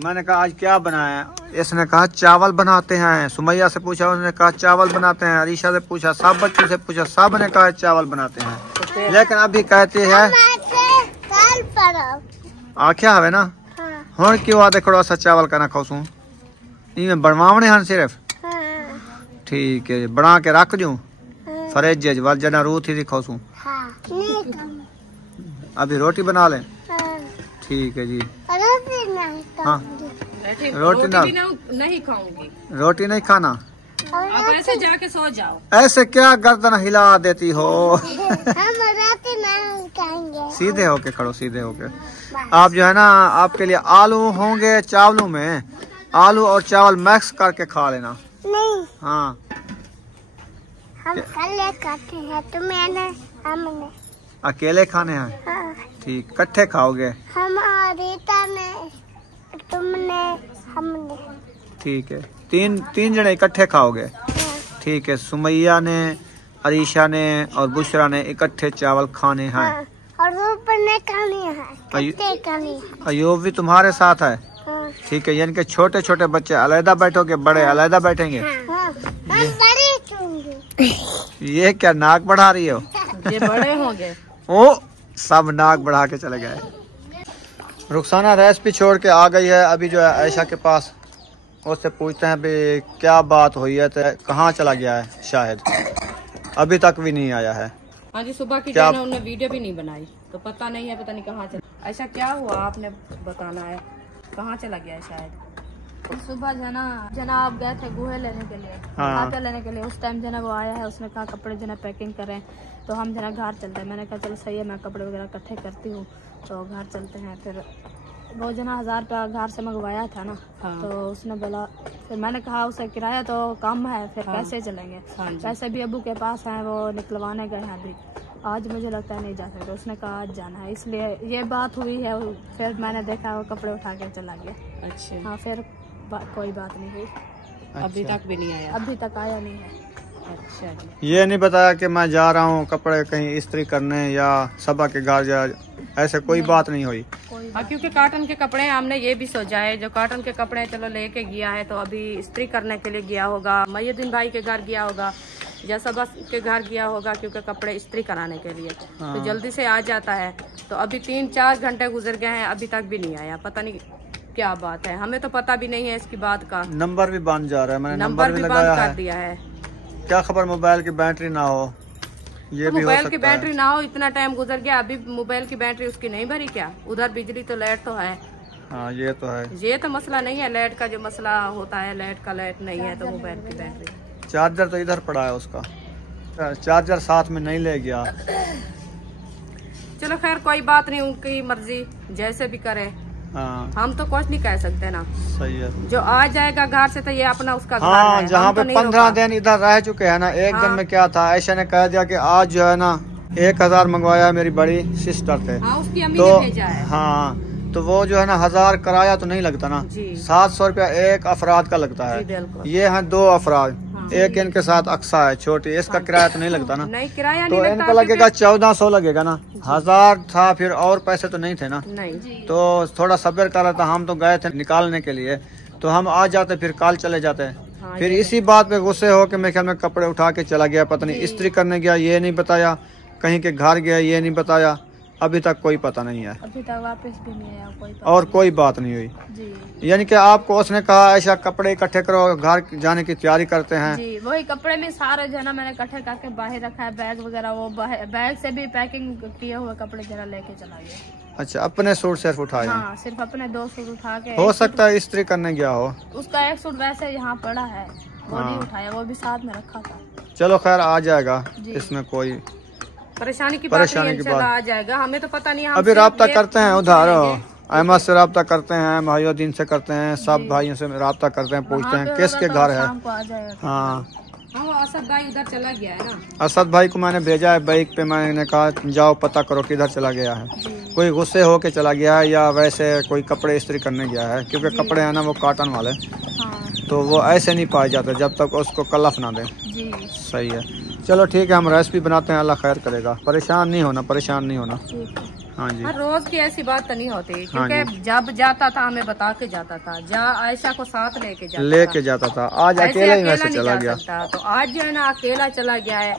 मैंने कहा आज क्या बनाया, इसने कहा चावल बनाते हैं। सुमैया से पूछा, उसने कहा चावल बनाते हैं। अरीशा से पूछा, सब बच्चों से पूछा, सब ने कहा चावल बनाते हैं। लेकिन अभी कहते हैं आख्या हवे ना हुण क्यों आदे खड़ो सा चावल का ना खाऊं, इवें बनवावने हैं सिर्फ। ठीक है बना के रख दूं फ्रिज वल जना रू थी खाऊं। अभी रोटी बना लें। ठीक है जी। हाँ रोटी ना नहीं खाऊंगी, रोटी नहीं खाना। आप ऐसे जाके सो जाओ। ऐसे क्या गर्दन हिला देती हो। हम रोटी नहीं खाएंगे। सीधे होके खड़ो, सीधे होके। आप जो है ना, आपके लिए आलू होंगे चावलों में, आलू और चावल मिक्स करके खा लेना। नहीं हाँ हम कल खाते हैं, तुम्हें हमने अकेले खाने हैं। हाँ। ठीक इकट्ठे खाओगे। हमारे ने तुमने हमने। ठीक है तीन जने इकट्ठे खाओगे। ठीक है सुमैया ने, अरीशा ने और बुशरा ने इकट्ठे चावल खाने हैं। हाँ। और ऊपर ने खाने हैं, कट्टे खाने। अयूब भी तुम्हारे साथ है। हाँ। ठीक है यानी कि छोटे छोटे बच्चे अलग बैठोगे, बड़े अलग बैठेंगे। हाँ। हम बड़े होंगे। ये क्या नाक बढ़ा रही हो? ये बड़े होंगे। ओ सब नाक बढ़ा के चले गए। रुखसाना रेसिपी छोड़ के आ गई है। अभी जो है आयशा के पास, उससे पूछते हैं भाई क्या बात हुई है, तो कहाँ चला गया है शायद, अभी तक भी नहीं आया है। हाँ जी सुबह की क्या जो उन्होंने वीडियो भी नहीं बनाई, तो पता नहीं है, पता नहीं कहाँ चला। ऐसा क्या हुआ आपने बताना है, कहाँ चला गया है शायद। सुबह जनाब गए थे गुहे लेने के लिए, खाता लेने के लिए। उस टाइम जना वो आया है, उसने कहा कपड़े जना पैकिंग करें, तो हम जना घर चलते हैं। मैंने कहा चलो सही है, मैं कपड़े वगैरह इकट्ठे करती हूँ, तो घर चलते हैं। फिर वो जना 1000 रुपया घर से मंगवाया था ना। हाँ। तो उसने बोला, फिर मैंने कहा उसे किराया तो कम है, फिर कैसे चलेंगे। पैसे भी अबू के पास हैं, वो निकलवाने गए हैं अभी। आज मुझे लगता है नहीं जा सकते, उसने कहा आज जाना है, इसलिए ये बात हुई है। फिर मैंने देखा वो कपड़े उठा के चला गया। अच्छा, हाँ फिर कोई बात नहीं हुई। अभी तक भी नहीं आया? अभी तक आया नहीं है। अच्छा जी। ये नहीं बताया कि मैं जा रहा हूँ कपड़े कहीं इस्त्री करने या सबा के घर जा, ऐसे कोई बात नहीं हुई। हाँ, क्योंकि कॉटन के कपड़े हमने ये भी सोचा है, जो कॉटन के कपड़े चलो लेके गया है तो अभी इस्त्री करने के लिए गया होगा, मय्युद्दीन भाई के घर गया होगा या सबा के घर गया होगा, क्योंकि कपड़े इस्त्री कराने के लिए तो जल्दी से आ जाता है। तो अभी 3-4 घंटे गुजर गए हैं, अभी तक भी नहीं आया। पता नहीं क्या बात है, हमें तो पता भी नहीं है इसकी बात का। नंबर भी बंद जा रहा है, मैंने नंबर भी बंद कर दिया है। क्या खबर मोबाइल की बैटरी ना हो, ये तो भी मोबाइल हो की सकता है। बैटरी ना हो, इतना टाइम गुजर गया, अभी मोबाइल की बैटरी उसकी नहीं भरी क्या? उधर बिजली तो लाइट तो है। हाँ ये तो है। ये तो मसला नहीं है, लाइट का जो मसला होता है, लाइट नहीं है तो मोबाइल की बैटरी। चार्जर तो इधर पड़ा है उसका, चार्जर साथ में नहीं ले गया। चलो खैर कोई बात नहीं, उनकी मर्जी, जैसे भी करे, हाँ हम तो कुछ नहीं कह सकते ना। सही है। जो आ जाएगा घर से तो ये अपना उसका घर हाँ है, जहाँ हम पे तो नहीं 15 रोका। दिन इधर रह चुके हैं ना, एक दिन में क्या था, ऐशा ने कह दिया कि आज जो है ना 1000 मंगवाया मेरी बड़ी सिस्टर थे, हाँ, उसकी अम्मी तो ने भेजा है। हाँ तो वो जो है ना 1000 किराया तो नहीं लगता ना, जी। 700 रुपया एक अफराद का लगता जी, है। बिल्कुल। ये हैं 2 अफराद, हाँ। एक इनके साथ अक्सा है छोटी, इसका किराया तो नहीं लगता ना, नहीं, किराया तो नहीं लगता, इनको लगेगा 1400 लगेगा ना, 1000 था फिर और पैसे तो नहीं थे ना, नहीं। तो थोड़ा सब्र कर रहा था। हम तो गए थे निकालने के लिए, तो हम आ जाते फिर कल चले जाते। हाँ, फिर इसी बात पे गुस्से हो के मेरे ख्याल में कपड़े उठा के चला गया, पता नहीं इस्त्री करने गया ये नहीं बताया, कहीं के घर गया ये नहीं बताया, अभी तक कोई पता नहीं है अभी तक वापस भी नहीं आया कोई। और कोई बात नहीं हुई। जी यानी कि आपको उसने कहा ऐसा कपड़े इकट्ठे करो, घर जाने की तैयारी करते हैं। जी, वही कपड़े में सारे जो है ना मैंने इकट्ठे करके बाहर रखा है, बैग वगैरह, वो बैग से भी पैकिंग किए हुए कपड़े जरा लेके चला गया। अच्छा, अपने सूट सिर्फ उठाए हैं? हाँ, सिर्फ अपने 2 सूट उठा के। हो सकता है इस्त्री करने गया हो। उसका एक सूट वैसे यहाँ पड़ा है, वो नहीं हाँ। उठाया, वो भी साथ में रखा था। चलो खैर आ जाएगा, जी। इसमें कोई परेशानी की बात नहीं है, इंशाल्लाह आ जाएगा। हमें तो पता नहीं, हम अभी सिर्फ राब्ता ये करते हैं पूछ उधर, लेंगे। अहमद से राब्ता करते हैं, मय्युद्दीन से करते हैं, सब भाइयों से राब्ता करते हैं, पूछते हैं किसके घर है। शाम को आ जाएगा। हाँ हाँ, वो असद भाई उधर चला गया है ना। असद भाई को मैंने भेजा है बाइक पे, मैंने कहा जाओ पता करो किधर चला गया है, कोई गुस्से हो के चला गया है या वैसे कोई कपड़े इस्त्री करने गया है, क्योंकि कपड़े हैं ना वो कॉटन वाले, हाँ तो वो ऐसे नहीं पाए जाते जब तक उसको कलफ ना दे। जी, सही है। चलो ठीक है, हम रेसिपी बनाते हैं, अल्लाह खैर करेगा। परेशान नहीं होना, परेशान नहीं होना। ठीक है। हाँ जी। हाँ, रोज की ऐसी बात तो नहीं होती, हाँ क्योंकि जब जाता था हमें बता के जाता था, आयशा को साथ लेके लेके जाता था, आज ऐसे अकेला ही अकेला वैसे नहीं चला जा गया। सकता, तो आज जो है ना अकेला चला गया है,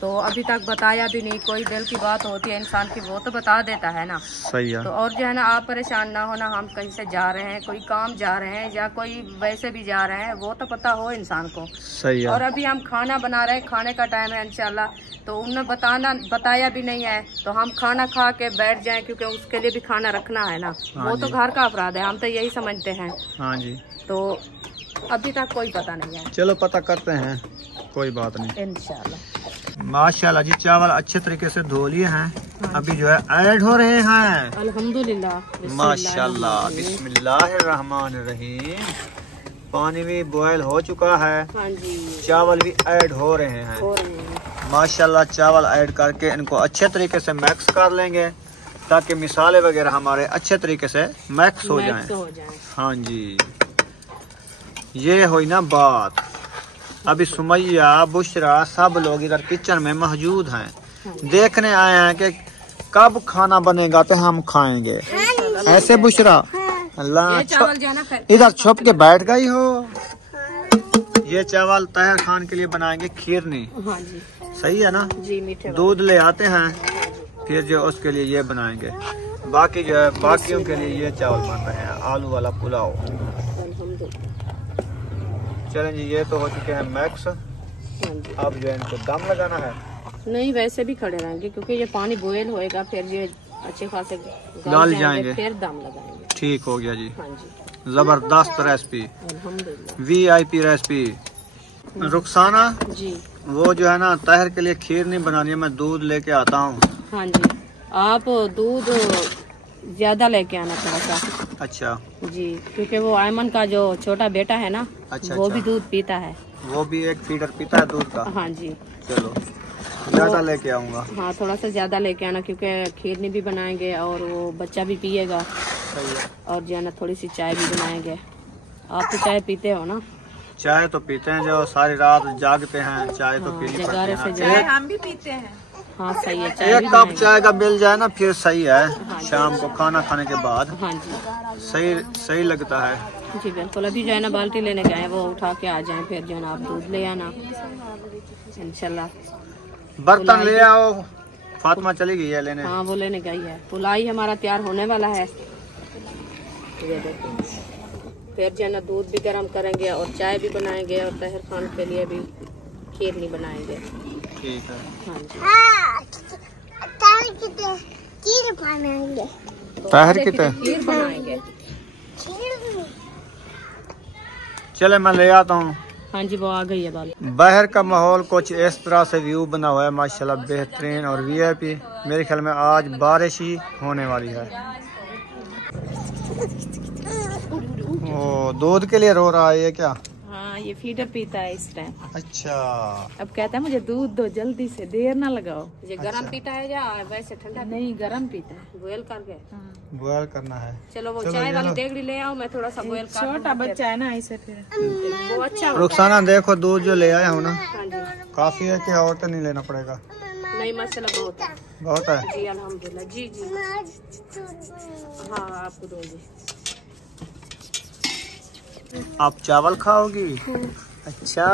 तो अभी तक बताया भी नहीं। कोई दिल की बात होती है इंसान की, वो तो बता देता है ना। सही है। तो और जो है ना आप परेशान ना होना, हम कहीं से जा रहे हैं, कोई काम जा रहे हैं या कोई वैसे भी जा रहे हैं, वो तो पता हो इंसान को। सही है। और अभी हम खाना बना रहे हैं, खाने का टाइम है इंशाल्लाह, तो उन्हें बताया भी नहीं है, तो हम खाना खा के बैठ जाएं, क्योंकि उसके लिए भी खाना रखना है ना। वो तो घर का अपराध है, हम तो यही समझते हैं। हाँ जी। तो अभी तक कोई पता नहीं है, चलो पता करते हैं, कोई बात नहीं। इंशाल्लाह। माशाल्लाह जी, चावल अच्छे तरीके से धो लिए हैं, अभी जो है ऐड हो रहे हैं। अल्हम्दुलिल्लाह, माशाल्लाह, बिस्मिल्लाहिर्रहमानिर्रहीम। पानी भी बॉयल हो चुका है, हाँ जी, चावल भी ऐड हो रहे हैं। हो रहे हैं। माशाल्लाह, चावल ऐड करके इनको अच्छे तरीके से मिक्स कर लेंगे, ताकि मिसाले वगैरह हमारे अच्छे तरीके से मिक्स हो जाएं। हो जाए। हाँ जी, ये हुई ना बात। अभी सुमैया, बुशरा सब लोग इधर किचन में मौजूद हैं, देखने आए हैं कि कब खाना बनेगा तो हम खाएंगे। ऐसे बुशरा, अल्लाह, ये चावल जो है ना इधर छुप के बैठ गई हो। ये चावल ताहिर खान के लिए बनाएंगे खीरनी। हाँ जी, सही है ना। जी, मीठे दूध ले आते हैं, फिर जो उसके लिए ये बनाएंगे, बाकी जो है बाकियों के लिए ये चावल बन रहे हैं, आलू वाला पुलाव। चलें जी, ये तो हो चुके हैं मैक्स। अब जो है इनको दम लगाना है। नहीं, वैसे भी खड़े रहेंगे, क्योंकि ये पानी बॉयल होएगा, फिर ये अच्छे खासे गल जाएंगे, फिर दम लगाएंगे। ठीक हो गया जी। हाँ जी, जबरदस्त रेसिपी, अल्हम्दुलिल्लाह। VIP recipe. रुखसाना, जी, वो जो है ना ताहिर के लिए खीर नहीं बनानी है, मैं दूध लेके आता हूँ। हाँ जी, आप दूध ज्यादा लेके आना थोड़ा सा। अच्छा जी, क्योंकि वो आयमन का जो छोटा बेटा है ना, अच्छा, वो अच्छा। भी दूध पीता है। वो भी एक फीडर पीता है दूध का। हाँ जी, चलो ज्यादा लेके आऊंगा। हाँ, थोड़ा सा ज्यादा लेके आना, क्योंकि खीरनी भी बनाएंगे और वो बच्चा भी पिएगा, सही है। और जो है ना थोड़ी सी चाय भी बनाएंगे। आप तो चाय पीते हो ना? चाय तो पीते हैं, जो सारी रात जागते हैं चाय तो पीनी पड़ती है। चाय हम भी पीते हैं। हाँ सही है, चाय एक कप चाय का मिल जाए ना फिर सही है। हाँ, शाम को खाना खाने के बाद हाँ जी सही लगता है जी बिल्कुल। अभी जो है ना बाल्टी लेने गए हैं, वो उठा के आ जाएं, फिर जो है ना आप दूध ले आना इंशाल्लाह। बर्तन ले आओ। फातिमा चली गई है लेने। हाँ वो लेने गई है। पुलाई हमारा तैयार होने वाला है, ये देखो। फिर जो है ना दूध भी गर्म करेंगे और चाय भी बनाएंगे और तहर खान के लिए भी खीर नहीं बनाएंगे। ठीक है। हाँ जी तहर कितने खीर बनाएंगे। चले मैं ले आता हूँ। हाँ जी वो आ गई है बाल। बाहर का माहौल कुछ इस तरह से व्यू बना हुआ है माशाल्लाह बेहतरीन और वीआईपी। मेरे ख्याल में आज बारिश ही होने वाली है। ओ दूध के लिए रो रहा है ये क्या? हाँ ये फीडर पीता है इस टाइम। अच्छा अब कहता है मुझे दूध दो जल्दी से, देर ना लगाओ। ये गरम पीता है या वैसे ठंडा? नहीं गरम पीता है, बॉयल करके। बॉयल करना है। चलो वो चाय वाली डेगड़ी ले आओ, मैं थोड़ा सा बॉयल कर। छोटा बच्चा है ना इसे फिर वो अच्छा। रुखसाना देखो दूध जो ले आया हूँ ना हाँ जी काफी है कि और तो नहीं लेना पड़ेगा? नहीं माशाल्लाह बहुत है। बहुत है जी अल्हम्दुलिल्लाह। जी जी हाँ आपको दो जी। आप चावल खाओगी? अच्छा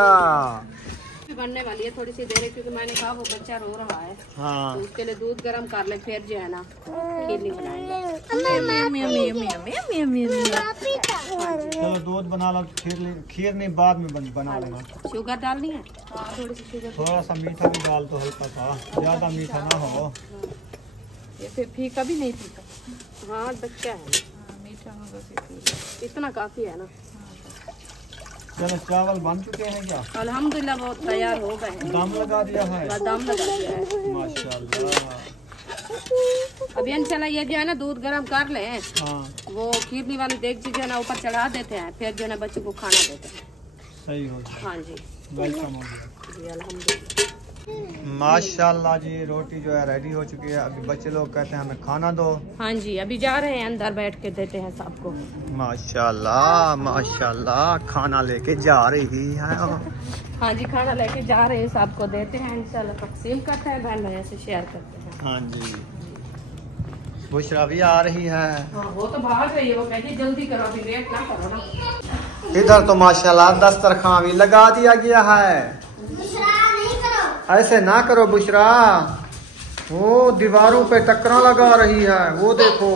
बनने वाली है थोड़ी सी देर है, क्योंकि मैंने कहा वो बच्चा रो रहा है। हाँ तो उसके लिए दूध गर्म कर ले, फिर जो है ना खीर नहीं बनाएंगे। चलो दूध बना लो। खीर नहीं बाद में बना लेना। शुगर डालनी है थोड़ी सी शुगर। थोड़ा सा मीठा भी डाल दो हल्का सा, ज्यादा मीठा ना हो। ये फिर फीका भी नहीं पीता। हाँ बच्चा है मीठा होगा इतना काफी है ना। चलो चावल बन चुके हैं क्या? अल्हम्दुलिल्लाह बहुत तैयार हो गए हैं। दम लगा दिया है? दम लगा दिया है माशाल्लाह। अभी इंशाल्लाह ये जो है ना दूध गर्म कर ले। हाँ वो खीरनी वाली देगची जो है ना ऊपर चढ़ा देते हैं, फिर जो है ना बच्चों को खाना देते हैं। सही हो गया। हाँ जी वेलकम हो गया जी अल्हम्दुलिल्लाह। माशाल्लाह जी। रोटी जो है रेडी हो चुकी है। अभी बच्चे लोग कहते हैं हमें खाना दो। हाँ जी अभी जा रहे हैं अंदर, बैठ के देते हैं सबको। माशाल्लाह माशाल्लाह खाना लेके जा रही है। हाँ जी खाना लेके जा रहे हैं, सबको देते हैं इंशाल्लाह, तकसीम करते हैं, बहन भाई से शेयर करते हैं। हाँ जी बुशरा भी आ रही है। हाँ वो तो भाग रही है, वो कहती है जल्दी करो, अभी वेट ना करो ना। इधर तो माशाल्लाह दस्तरखान भी लगा दिया गया है। ऐसे ना करो बुशरा, वो दीवारों पे टक्करा लगा रही है। वो देखो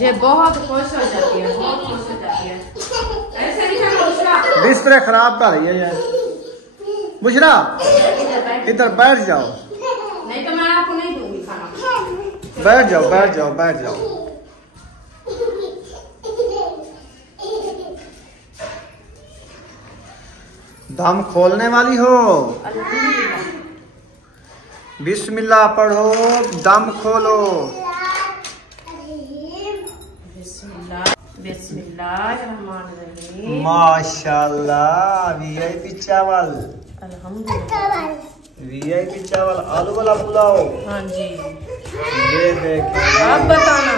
ये बहुत खुश हो जाती है, बहुत खुश हो जाती है। ऐसे नहीं करना बुशरा, बिस्तर खराब कर रही है ये। बुशरा इधर बैठ जाओ। नहीं तो मैं आपको नहीं दूंगी खाना। बैठ जाओ बैठ जाओ बैठ जाओ। दम खोलने वाली हो? बिस्मिल्लाह पढ़ो, दम खोलो। बिस्मिल्लाहिर्रहमानिर्रहीम। माशाल्लाह वीआईपी चावल। अल्हम्दुलिल्लाह वीआईपी चावल आलू वाला पुलाव। हाँ जी ये देखिए। आप बताना,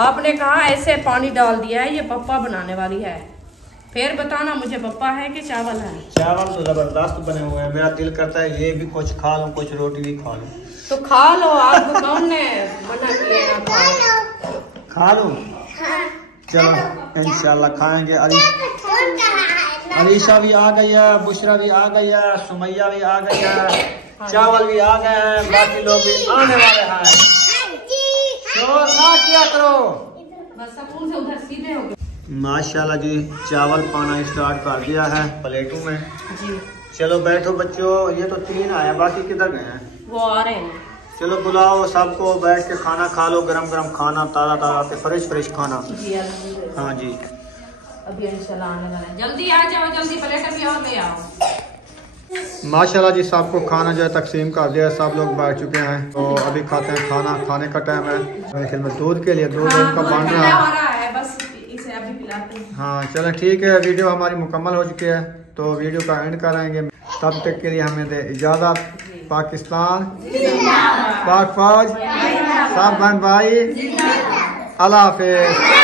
आपने कहा ऐसे पानी डाल दिया है, ये पप्पा बनाने वाली है। फिर बताना मुझे पप्पा है कि चावल है? चावल तो जबरदस्त बने हुए हैं। मेरा दिल करता है ये भी कुछ खा लूं, कुछ रोटी भी खा लूं। तो खा लो, आपको कौन ने मना किया ना खाओ? खा लूं? चलो इंशाल्लाह खाएंगे। अलीशा भी आ गई है, बुशरा भी आ गई है, सुमैया भी आ गई है, चावल भी आ गए हैं, बाकी लोग भी आने वाले हैं। शोर ना किया करो। बस सुकून से उधर सीधे हो गए। माशाल्लाह जी चावल पाना स्टार्ट कर दिया है प्लेटों में जी। चलो बैठो बच्चों। ये तो 3 आया, बाकी किधर गए हैं? वो आ रहे हैं। चलो बुलाओ सबको, बैठ के खाना खा लो। गरम गरम खाना, ताज़ा ताज़ा फ्रेश खाना। जी अल्हम्दुलिल्लाह। हाँ जी अभी इंशाल्लाह आने वाला है। जल्दी आ जाओ, जल्दी प्लेट भी और ले आओ। माशाल्लाह जी सबको खाना जो है तकसीम कर दिया। सब लोग बैठ चुके हैं, तो अभी खाते हैं खाना। खाने का टाइम है। मेरे ख्याल में दूध के लिए दूध इनका बन रहा है। बस इसे अभी पिलाते हैं। हाँ चलो ठीक है। वीडियो हमारी मुकम्मल हो चुकी है, तो वीडियो का एंड कराएंगे। तब तक के लिए हमें दे इजाज़त। पाकिस्तान, पाक फौज, सब बहन भाई अल्लाह हाफिज।